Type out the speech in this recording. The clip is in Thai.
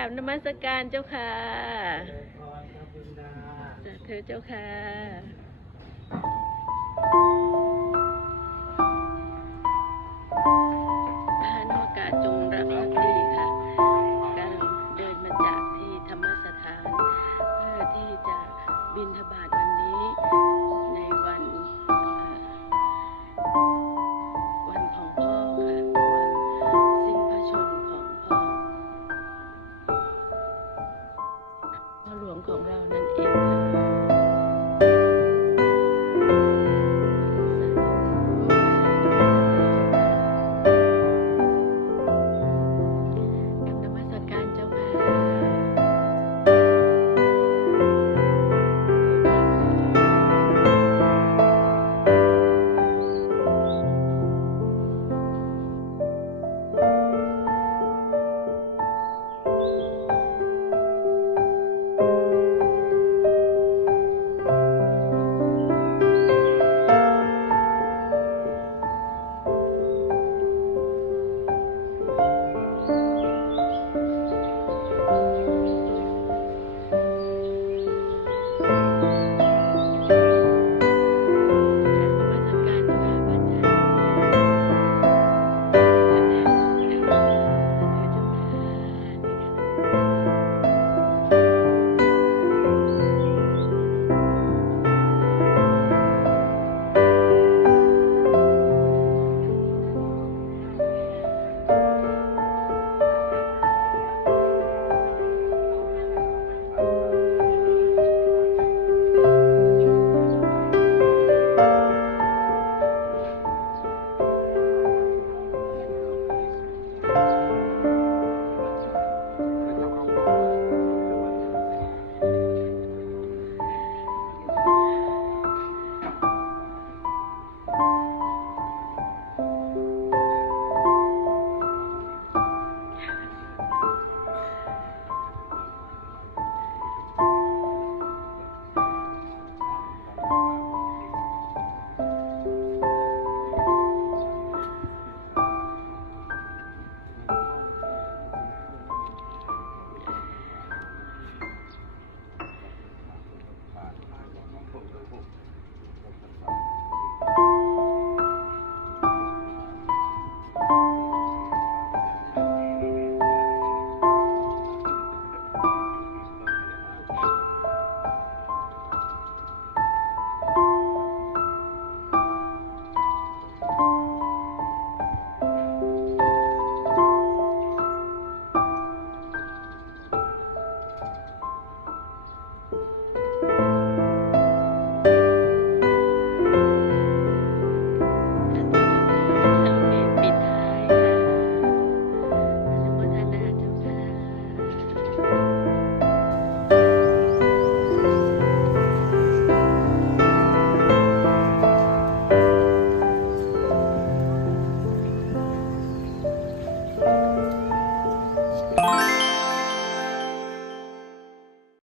ราบนมัสการเจ้าค่ะสาธุเจ้าค่ะ